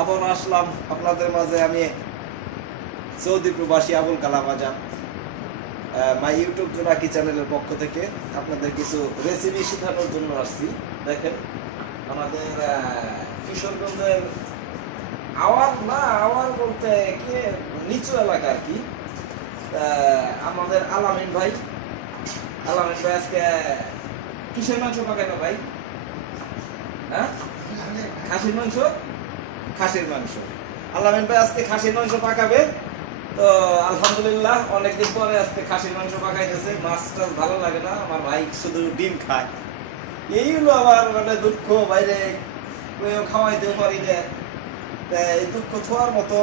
আবার আসলাম আপনাদের মাঝে আমি সৌদি প্রবাসী আবুল কালাম আজাদ মাই ইউটিউব জোনাকি চ্যানেলের পক্ষ থেকে আপনাদের কিছু রেসিপি শেখানোর জন্য আসছি। দেখেন, আমাদের কিশোরগঞ্জের আওয়ার না, আওয়ার বলতে কি, নিচু এলাকা আর কি। আমাদের আলামিন ভাই আলামিন ভাই আজকে কিসের মাংস পাকাইবে ভাই? হ্যাঁ? খাসির মাংস? খাসির মাংস। আল্লামিন ভাই আজকে খাসির মাংস পাকাবে। তো আলহামদুলিল্লাহ, অনেকদিন পরে আজকে খাসির মাংস পাকাইতেছে। মাছ টাছ ভালো লাগে না, আমার ভাই শুধু ডিম খায়। এই হলো আমার মানে দুঃখ বাইরে খাওয়াইতেও পারি না। এই দুঃখ থোয়ার মতো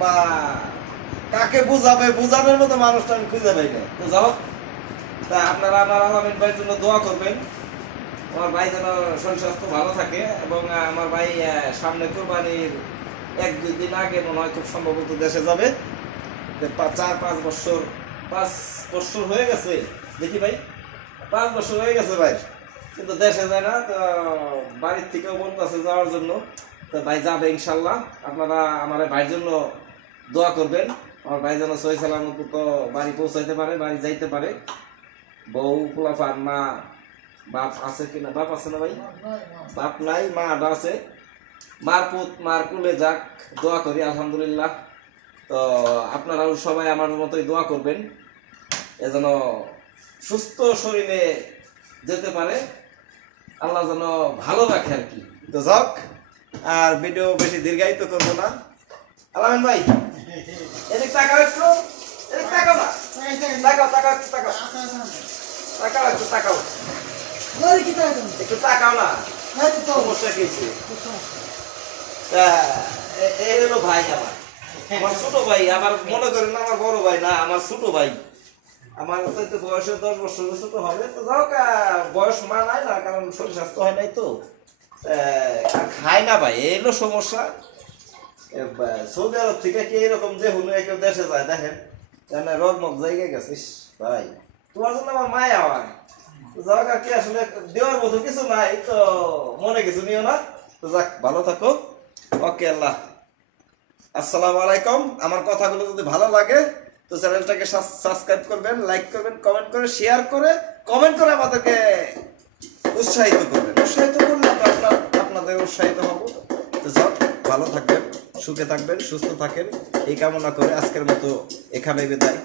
বা কাকে বুঝাবে, বুঝানোর মতো মানুষটা আমি খুঁজে পাই না তো যাও তা আপনারা আমার আলামিন ভাইয়ের জন্য দোয়া করবেন। আমার ভাই যেন শরীর স্বাস্থ্য ভালো থাকে এবং আমার ভাই সামনে কোরবানির এক, দুই দিন আগে মনে হয় খুব সম্ভবত দেশে যাবে। চার, পাঁচ বছর পাঁচ বছর হয়ে গেছে। দেখি ভাই, পাঁচ বছর হয়ে গেছে ভাই। কিন্তু দেশে যায় না, তো বাড়ির থেকেও বলতেছে যাওয়ার জন্য। তো ভাই যাবে ইনশাল্লাহ। আপনারা আমার ভাইয়ের জন্য দোয়া করবেন। আমার ভাই যেন সহি সালামত বাড়ি পৌঁছাইতে পারে, বাড়ি যাইতে পারে। বউ পোলাফান মা বাপ আছে কিনা বাপ আছে না ভাই? বাপ নাই মা আডা আছে। মার পুত মার কুলে যাক দোয়া করি আলহামদুলিল্লাহ। তো আপনারাও সবাই আমার মতোই দোয়া করবেন এ যেন সুস্থ শরীরে যেতে পারে। আল্লাহ যেন ভালো রাখে আর কি। তো যাক আর ভিডিও বেশি দীর্ঘায়িত করব না। আলামিন ভাই এদিক তাকাও একটু এদিক তাকাও না। তাকাও তাকাও একটু তাকাও। তাকাও একটু তাকাও। একটু তাকাও না সমস্যা কি? তা, এই হলো ভাই আমার। আমার ছোট ভাই আমার মনে করেন না আমার বড় ভাই না আমার ছোট ভাই। আমার তো বয়সে দশ বছর ছোট হবে। তো যাও বয়স মা নাই না কারণ শরীর স্বাস্থ্য হয় নাই তো। খায় না ভাই এই হলো সমস্যা। সৌদি আরব থেকে কি এরকম যে হুনো কেউ দেশে যায় দেখেন? কেন রগ জায়গায় গেছিস ভাই? তোমার জন্য আমার মায়া হয়। যাও কা, আসলে দেওয়ার মতো কিছু নাই, তো মনে কিছু নিও না। তো যাক, ভালো থাকো। ওকে, আল্লাহ। আসসালামু আলাইকুম। আমার কথাগুলো যদি ভালো লাগে, তো চ্যানেলটাকে সাবস্ক্রাইব করবেন লাইক করবেন কমেন্ট করে শেয়ার করে কমেন্ট করে আমাদেরকে উৎসাহিত করবেন। উৎসাহিত করলে আমরা আপনার, আপনাদের উৎসাহিত হব। তো যাও ভালো থাকবেন, সুখে থাকবেন, সুস্থ থাকেন। এই কামনা করে আজকের মতো এখানে বিদায়।